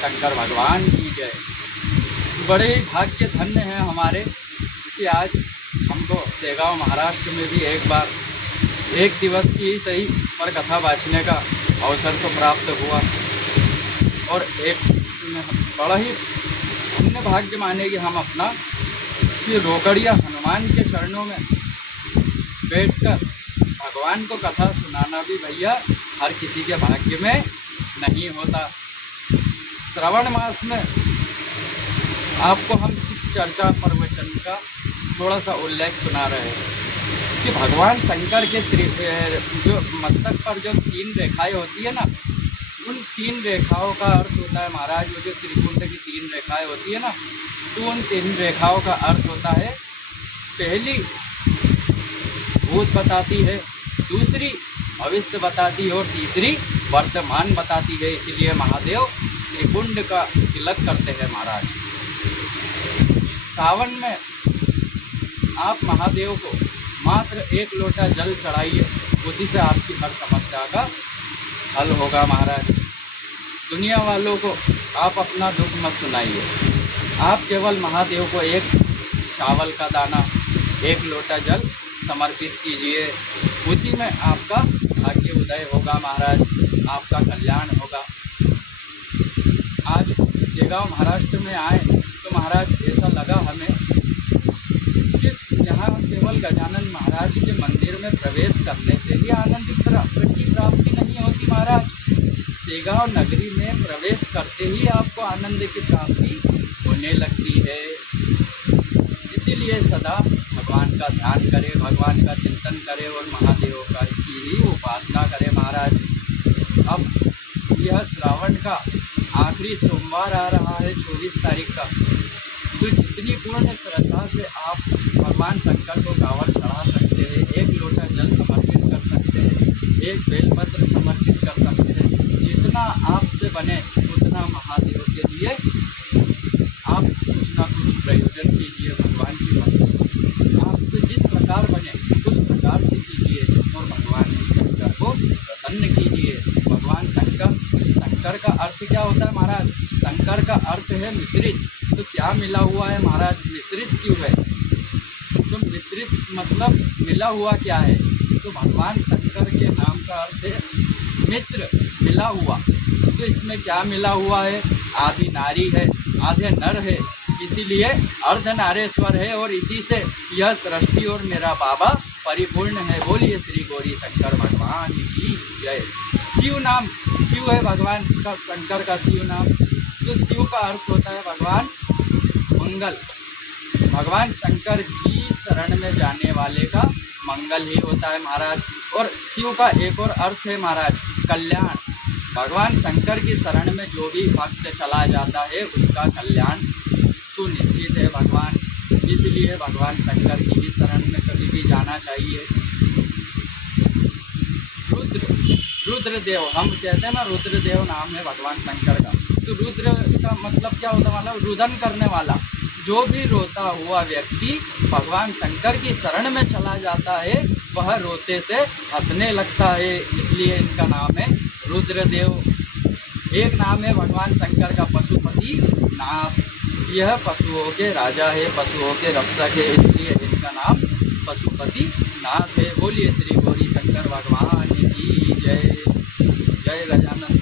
शंकर भगवान की जय। बड़े ही भाग्य धन्य हैं हमारे कि आज हमको सेगांव महाराष्ट्र में भी एक बार एक दिवस की ही सही पर कथा वाचने का अवसर तो प्राप्त हुआ। और एक बड़ा ही पुण्य भाग्य मानेगी हम अपना कि रोकड़िया हनुमान के चरणों में बैठकर भगवान को कथा सुनाना भी भैया हर किसी के भाग्य में नहीं होता। श्रावण मास में आपको हम शिव चर्चा प्रवचन का थोड़ा सा उल्लेख सुना रहे हैं कि भगवान शंकर के जो मस्तक पर जो 3 रेखाएं होती है ना, उन 3 रेखाओं का अर्थ होता है महाराज, वो जो त्रिपुंड की 3 रेखाएं होती है ना, तो उन 3 रेखाओं का अर्थ होता है, पहली भूत बताती है, दूसरी भविष्य बताती है और तीसरी वर्तमान बताती है। इसीलिए महादेव त्रिपुंड का तिलक करते हैं महाराज। सावन में आप महादेव को मात्र 1 लोटा जल चढ़ाइए, उसी से आपकी हर समस्या का हल होगा महाराज। दुनिया वालों को आप अपना दुख मत सुनाइए, आप केवल महादेव को 1 चावल का दाना 1 लोटा जल समर्पित कीजिए, उसी में आपका भाग्य उदय होगा महाराज, आपका कल्याण होगा। आज सेगांव महाराष्ट्र में आए तो महाराज ऐसा लगा हमें कि यहाँ केवल गजानन महाराज के मंदिर में प्रवेश करने से ही आनंद की प्राप्ति नहीं होती महाराज, सेगांव नगरी में प्रवेश करते ही आपको आनंद की प्राप्ति होने लगती है। इसीलिए सदा भगवान का ध्यान करें, भगवान का चिंतन करें और महादेव का की ही उपासना करें महाराज। अब यह श्रावण का आखिरी सोमवार आ रहा है 24 तारीख का, तो जितनी पूर्ण श्रद्धा से आप भगवान शंकर को कांवड़ चढ़ा सकते हैं, 1 लोटा जल समर्पित कर सकते हैं, 1 बेलपत्र समर्पित कर सकते हैं, जितना आपसे बने उतना महादेव के लिए आप कुछ ना कुछ प्रयोजन कीजिए। भगवान की भक्ति आपसे जिस प्रकार बने उस प्रकार से कीजिए और भगवान शंकर को प्रसन्न कीजिए। भगवान शंकर का अर्थ क्या होता है महाराज? शंकर का अर्थ है मिश्रित। तो क्या मिला हुआ है महाराज? मिश्रित क्यों है? तो मिश्रित मतलब मिला हुआ क्या है? तो भगवान शंकर के नाम का अर्थ है मिश्र, मिला हुआ। तो इसमें क्या मिला हुआ है? आदि नारी है, आधे नर है, इसीलिए अर्धनारेश्वर है और इसी से यह सृष्टि और मेरा बाबा परिपूर्ण है। बोलिए श्री गौरी शंकर भगवान की जय। शिव नाम क्यों है भगवान का शंकर का शिव नाम? तो शिव का अर्थ होता है भगवान मंगल। भगवान शंकर की शरण में जाने वाले का मंगल ही होता है महाराज। और शिव का एक और अर्थ है महाराज कल्याण। भगवान शंकर की शरण में जो भी भक्त चला जाता है उसका कल्याण सुनिश्चित है भगवान। इसलिए भगवान शंकर की ही शरण में कभी भी जाना चाहिए। रुद्रदेव हम कहते हैं ना, रुद्रदेव नाम है भगवान शंकर का। तो रुद्र का मतलब क्या होता है? मतलब रुदन करने वाला। जो भी रोता हुआ व्यक्ति भगवान शंकर की शरण में चला जाता है वह रोते से हंसने लगता है, इसलिए इनका नाम है रुद्रदेव। एक नाम है भगवान शंकर का पशुपति नाथ। यह पशुओं के राजा है, पशुओं के रक्षक है, इसलिए इनका नाम पशुपति नाथ है। बोलिए श्री गौरी शंकर भगवान की जय। जय गजानन।